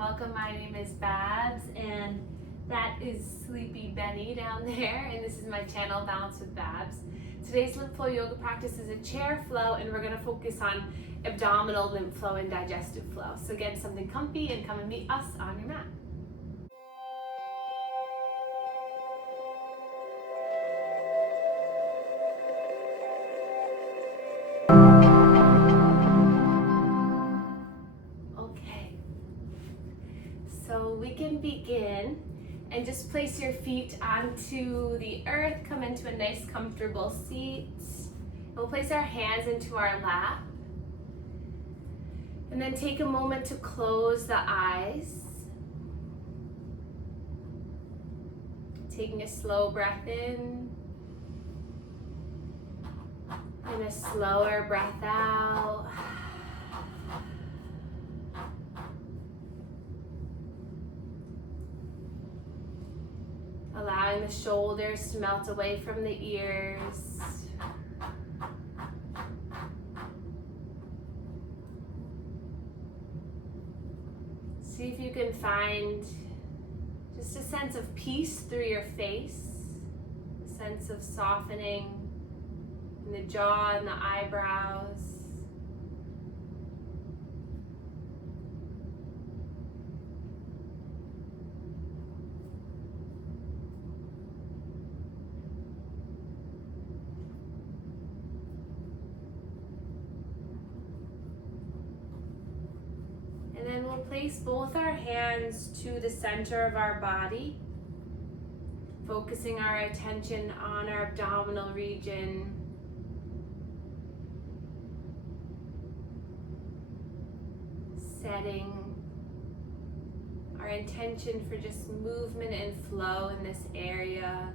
welcome. My name is Babz, and that is Sleepy Benny down there, and this is my channel, Balance with Babz. Today's Lymph Flow Yoga practice is a chair flow, and we're going to focus on abdominal lymph flow and digestive flow. So get something comfy and come and meet us on your mat. So we can begin and just place your feet onto the earth, come into a nice comfortable seat. We'll place our hands into our lap and then take a moment to close the eyes. Taking a slow breath in and a slower breath out. Allowing the shoulders to melt away from the ears. See if you can find just a sense of peace through your face, a sense of softening in the jaw and the eyebrows. And then we'll place both our hands to the center of our body, focusing our attention on our abdominal region. Setting our intention for just movement and flow in this area.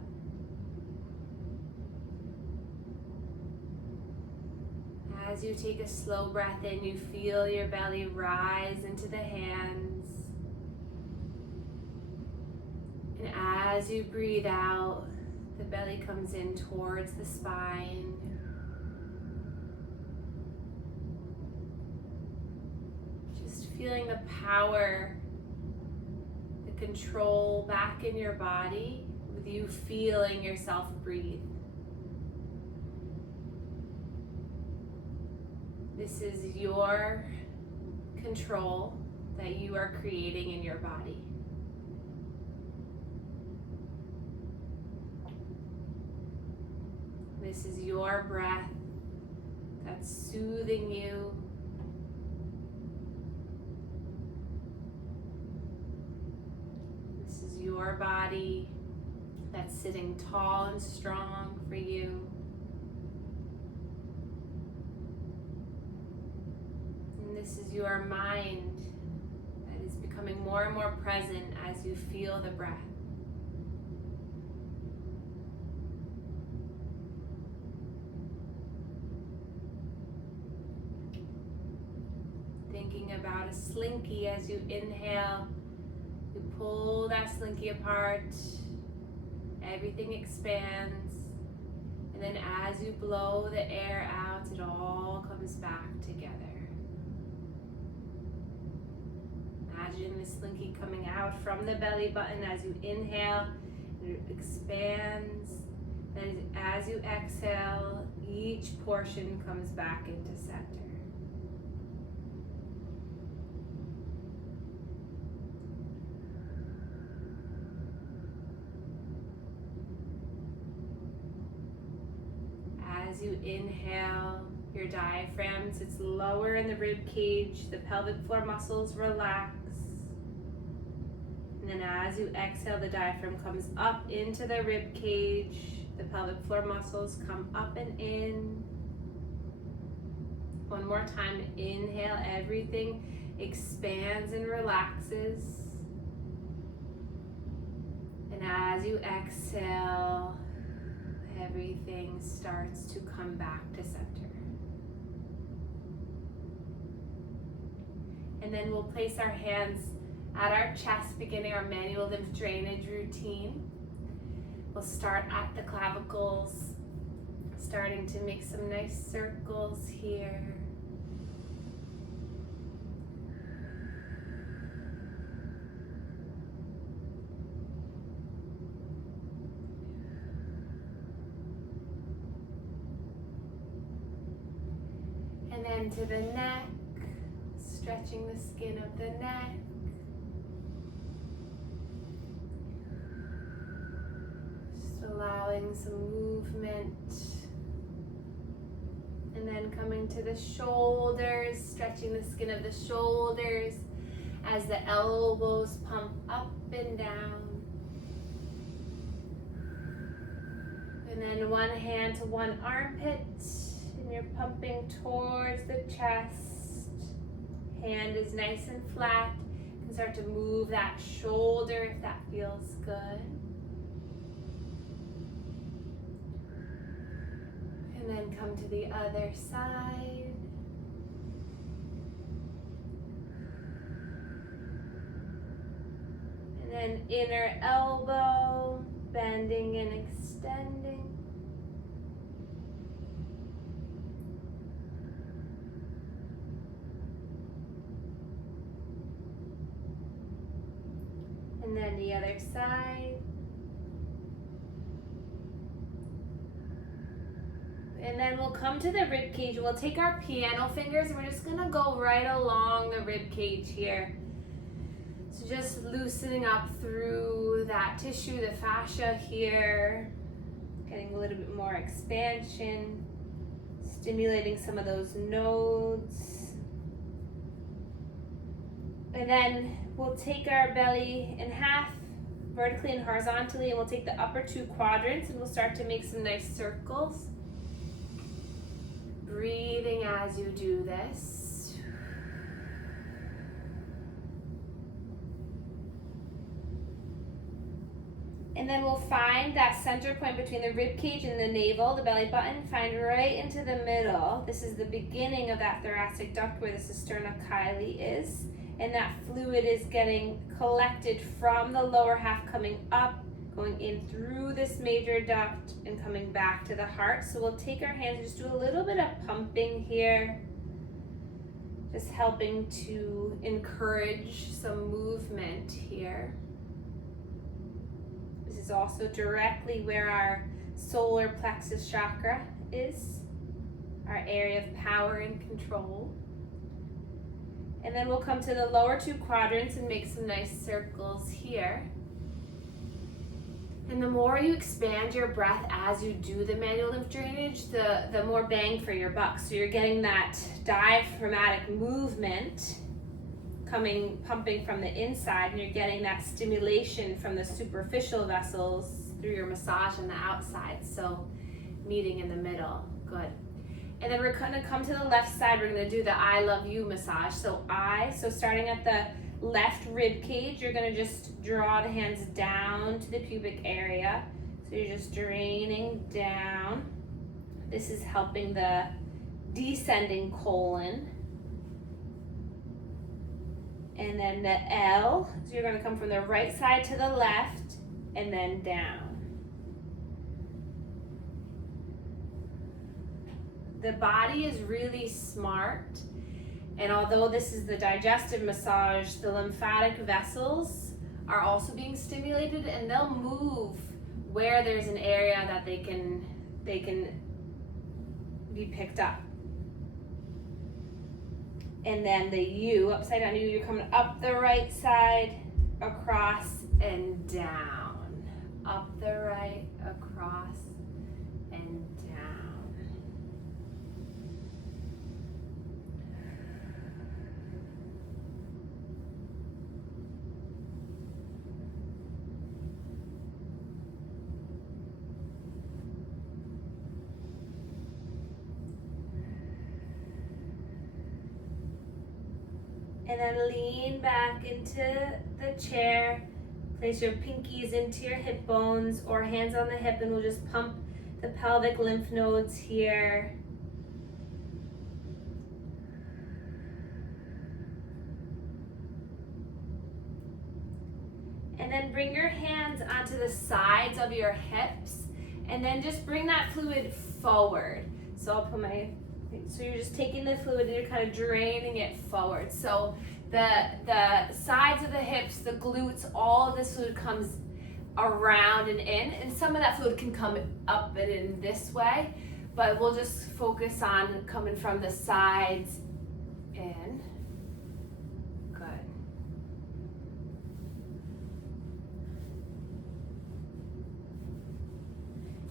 As you take a slow breath in, you feel your belly rise into the hands. And as you breathe out, the belly comes in towards the spine. Just feeling the power, the control back in your body with you feeling yourself breathe. This is your control that you are creating in your body. This is your breath that's soothing you. This is your body that's sitting tall and strong for you. This is your mind that is becoming more and more present as you feel the breath. Thinking about a slinky as you inhale, you pull that slinky apart, everything expands, and then as you blow the air out, it all comes back together. Imagine the slinky coming out from the belly button as you inhale, it expands. And as you exhale, each portion comes back into center. As you inhale, your diaphragm sits lower in the rib cage, the pelvic floor muscles relax. And then as you exhale, the diaphragm comes up into the rib cage. The pelvic floor muscles come up and in. One more time, inhale, everything expands and relaxes. And as you exhale, everything starts to come back to center. And then we'll place our hands at our chest, beginning our manual lymph drainage routine. We'll start at the clavicles, starting to make some nice circles here. And then to the neck, stretching the skin of the neck. Just allowing some movement. And then coming to the shoulders, stretching the skin of the shoulders as the elbows pump up and down. And then one hand to one armpit, and you're pumping towards the chest. Hand is nice and flat. You can start to move that shoulder if that feels good. And then come to the other side. And then inner elbow, bending and extending. And then the other side. And then we'll come to the rib cage. We'll take our piano fingers and we're just gonna go right along the rib cage here. So just loosening up through that tissue, the fascia here, getting a little bit more expansion, stimulating some of those nodes. And then we'll take our belly in half, vertically and horizontally, and we'll take the upper two quadrants and we'll start to make some nice circles. Breathing as you do this. And then we'll find that center point between the rib cage and the navel, the belly button. Find right into the middle. This is the beginning of that thoracic duct where the cisterna chyli is. And that fluid is getting collected from the lower half, coming up, going in through this major duct and coming back to the heart. So we'll take our hands, just do a little bit of pumping here, just helping to encourage some movement here. This is also directly where our solar plexus chakra is, our area of power and control. And then we'll come to the lower two quadrants and make some nice circles here. And the more you expand your breath as you do the manual lymph drainage, the more bang for your buck. So you're getting that diaphragmatic movement pumping from the inside, and you're getting that stimulation from the superficial vessels through your massage on the outside. So meeting in the middle, good. And then we're gonna come to the left side, we're gonna do the I love you massage. So starting at the left rib cage, you're gonna just draw the hands down to the pubic area. So you're just draining down. This is helping the descending colon. And then the L, so you're gonna come from the right side to the left and then down. The body is really smart. And although this is the digestive massage, the lymphatic vessels are also being stimulated, and they'll move where there's an area that they can be picked up. And then the U, upside down U, you're coming up the right side, across and down. Up the right, across and down. And then lean back into the chair. Place your pinkies into your hip bones or hands on the hip, and we'll just pump the pelvic lymph nodes here. And then bring your hands onto the sides of your hips, and then just bring that fluid forward. So I'll put so you're just taking the fluid and you're kind of draining it forward. So the sides of the hips, the glutes, all of this fluid comes around and in, and some of that fluid can come up and in this way, but we'll just focus on coming from the sides in. Good.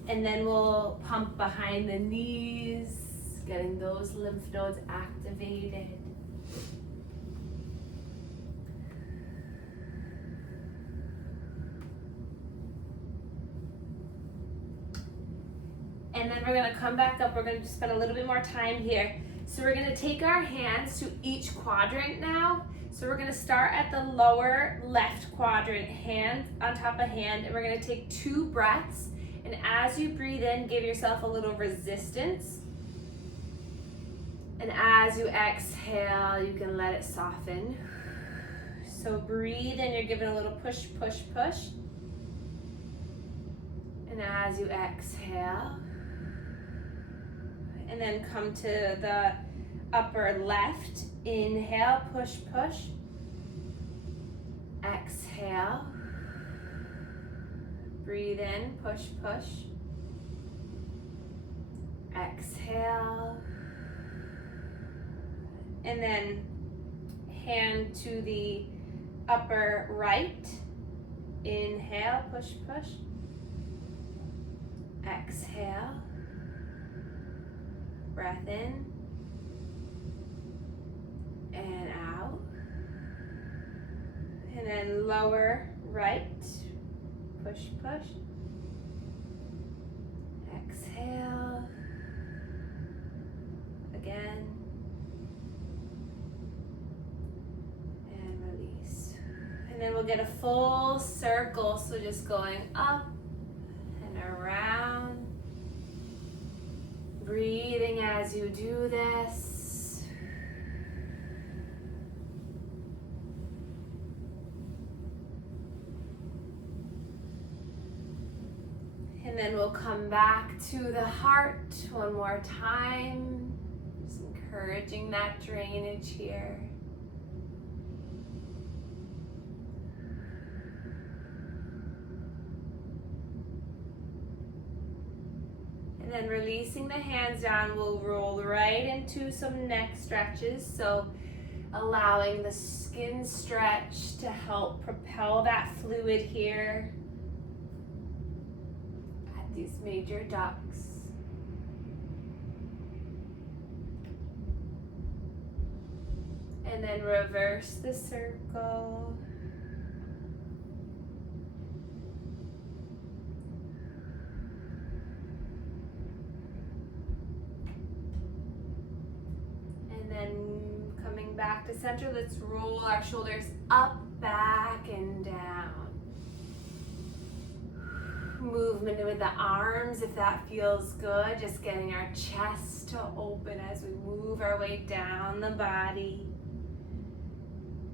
And then we'll pump behind the knees, getting those lymph nodes activated. And then we're gonna come back up. We're gonna just spend a little bit more time here. So we're gonna take our hands to each quadrant now. So we're gonna start at the lower left quadrant, hand on top of hand, and we're gonna take 2 breaths. And as you breathe in, give yourself a little resistance. And as you exhale, you can let it soften. So breathe in, you're giving a little push, push, push. And as you exhale, and then come to the upper left, inhale, push, push. Exhale. Breathe in, push, push. Exhale. And then hand to the upper right. Inhale, push, push. Exhale. Breath in. And out. And then lower right. Push, push. Exhale. Again. And release. And then we'll get a full circle. So just going up and around. Breathing as you do this. And then we'll come back to the heart one more time. Just encouraging that drainage here. And then releasing the hands down, we'll roll right into some neck stretches. So allowing the skin stretch to help propel that fluid here. These major ducts. And then reverse the circle. And then coming back to center, let's roll our shoulders up, back, and down. Movement with the arms if that feels good, just getting our chest to open as we move our way down the body.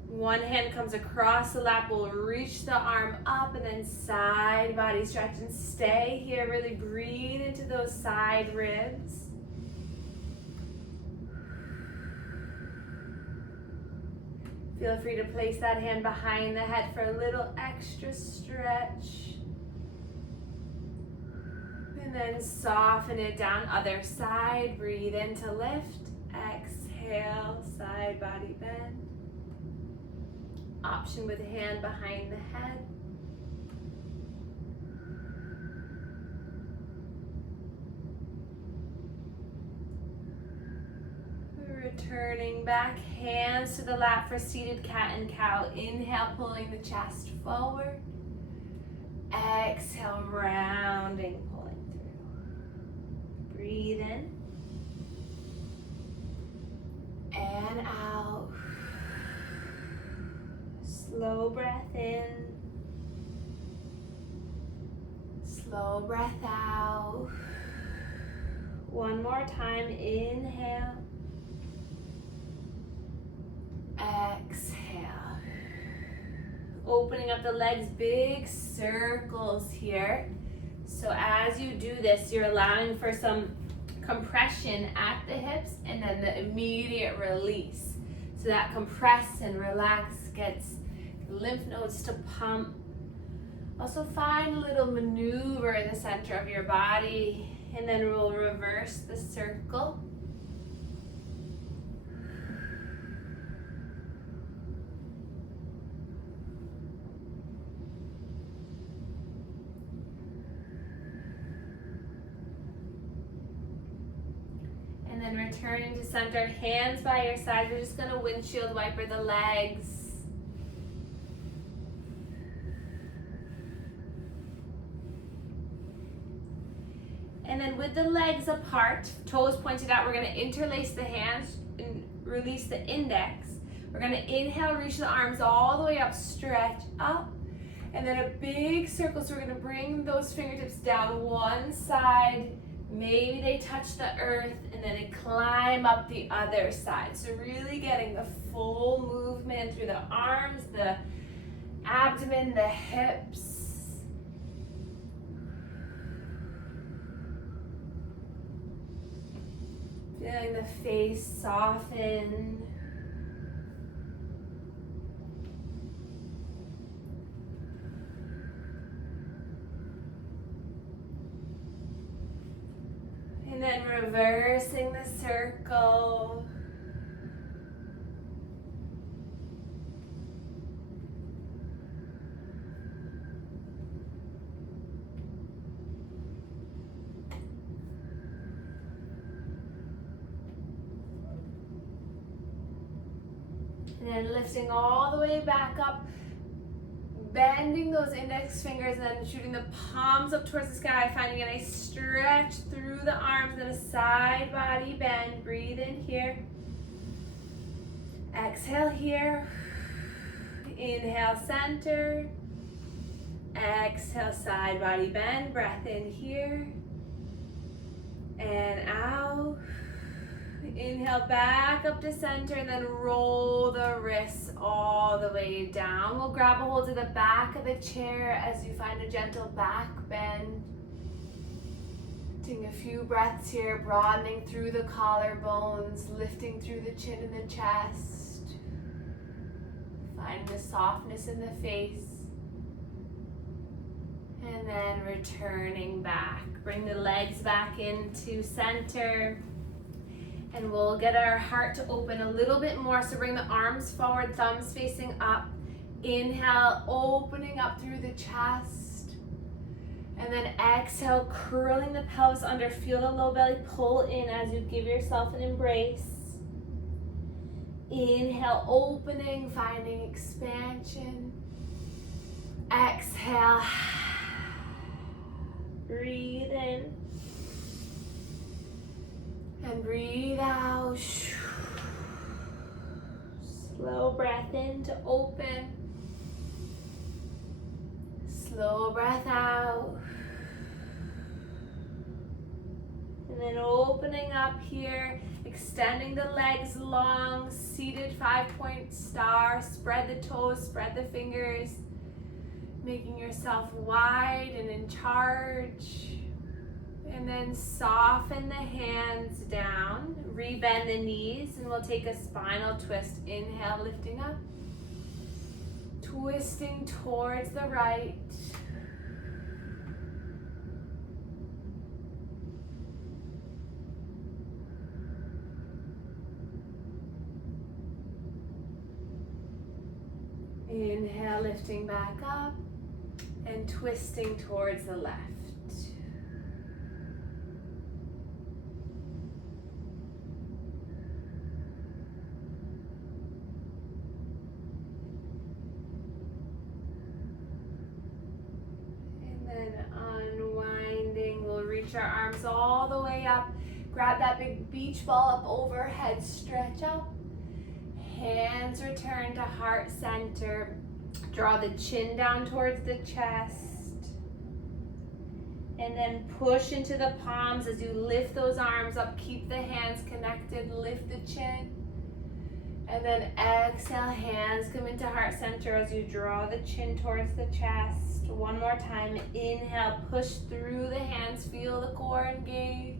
One hand comes across the lap, we'll reach the arm up and then side body stretch and stay here. Really breathe into those side ribs. Feel free to place that hand behind the head for a little extra stretch. And then soften it down, other side. Breathe in to lift. Exhale, side body bend. Option with hand behind the head. Returning back, hands to the lap for seated cat and cow. Inhale, pulling the chest forward. Exhale, rounding, pulling through. Breathe in. And out. Slow breath in. Slow breath out. One more time, inhale. Exhale. Opening up the legs, big circles here. So as you do this, you're allowing for some compression at the hips and then the immediate release. So that compress and relax gets lymph nodes to pump. Also find a little maneuver in the center of your body. And then we'll reverse the circle. And then returning to center, hands by your side. We're just going to windshield wiper the legs. And then with the legs apart, toes pointed out, we're going to interlace the hands and release the index. We're going to inhale, reach the arms all the way up, stretch up. And then a big circle, so we're going to bring those fingertips down one side. Maybe they touch the earth, and then they climb up the other side. So really getting the full movement through the arms, the abdomen, the hips. Feeling the face soften. And then reversing the circle. And then lifting all the way back up, bending those index fingers and then shooting the palms up towards the sky, finding a nice stretch through the arms and a side body bend. Breathe in here. Exhale here. Inhale, center. Exhale, side body bend. Breath in here. And out. Inhale back up to center, and then roll the wrists all the way down. We'll grab a hold of the back of the chair as you find a gentle back bend. Taking a few breaths here, broadening through the collarbones, lifting through the chin and the chest. Finding the softness in the face. And then returning back. Bring the legs back into center. And we'll get our heart to open a little bit more. So bring the arms forward, thumbs facing up. Inhale, opening up through the chest. And then exhale, curling the pelvis under. Feel the low belly pull in as you give yourself an embrace. Inhale, opening, finding expansion. Exhale. Breathe in. And breathe out. Slow breath in to open. Slow breath out. And then opening up here, extending the legs long, seated 5-point star. Spread the toes, spread the fingers. Making yourself wide and in charge. And then soften the hands down, rebend the knees, and we'll take a spinal twist. Inhale, lifting up, twisting towards the right. Inhale, lifting back up, and twisting towards the left. Our arms all the way up. Grab that big beach ball up overhead. Stretch up. Hands return to heart center. Draw the chin down towards the chest. And then push into the palms as you lift those arms up. Keep the hands connected. Lift the chin. And then exhale, hands come into heart center as you draw the chin towards the chest. One more time. Inhale, push through the hands, feel the core engage.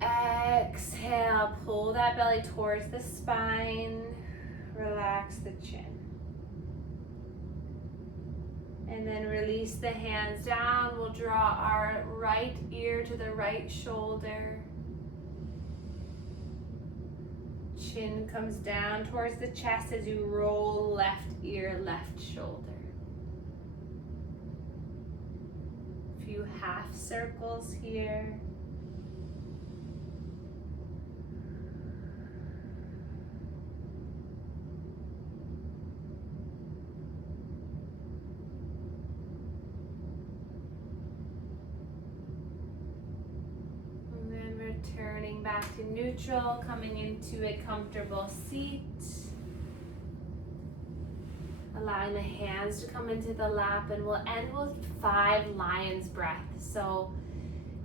Exhale, pull that belly towards the spine. Relax the chin. And then release the hands down. We'll draw our right ear to the right shoulder. Chin comes down towards the chest as you roll left ear, left shoulder. A few half circles here. Turning back to neutral, coming into a comfortable seat. Allowing the hands to come into the lap, and we'll end with 5 lion's breath. So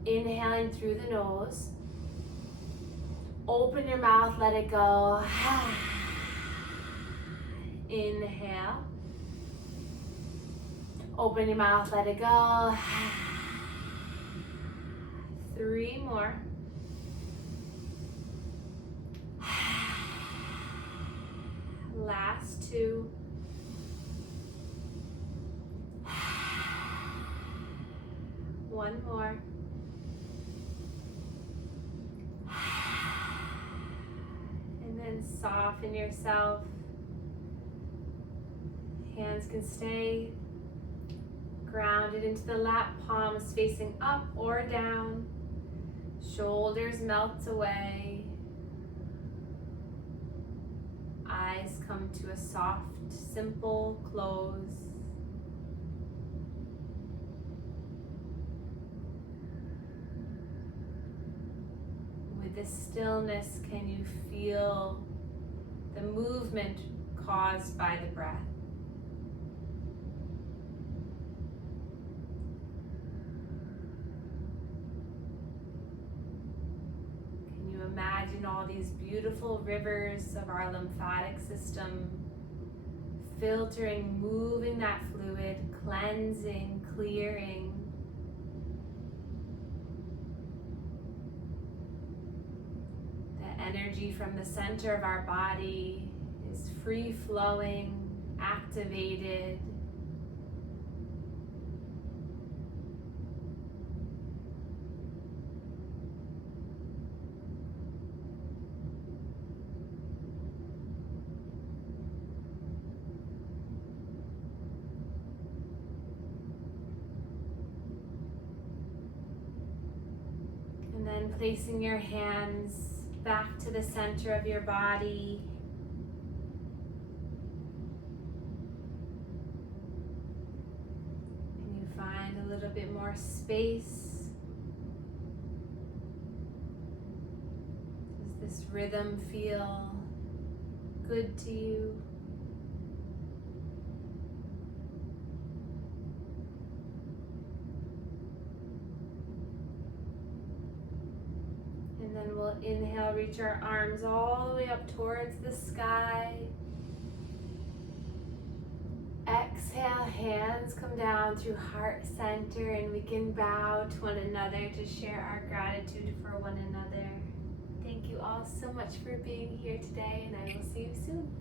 inhaling through the nose. Open your mouth, let it go. Inhale. Open your mouth, let it go. 3 more. Last 2. One more. And then soften yourself. Hands can stay grounded into the lap, palms facing up or down. Shoulders melt away. Eyes come to a soft, simple close. With this stillness, can you feel the movement caused by the breath? Imagine all these beautiful rivers of our lymphatic system filtering, moving that fluid, cleansing, clearing. The energy from the center of our body is free flowing, activated. And then placing your hands back to the center of your body. And you find a little bit more space. Does this rhythm feel good to you? And then we'll inhale, reach our arms all the way up towards the sky. Exhale, hands come down through heart center, and we can bow to one another to share our gratitude for one another. Thank you all so much for being here today, and I will see you soon.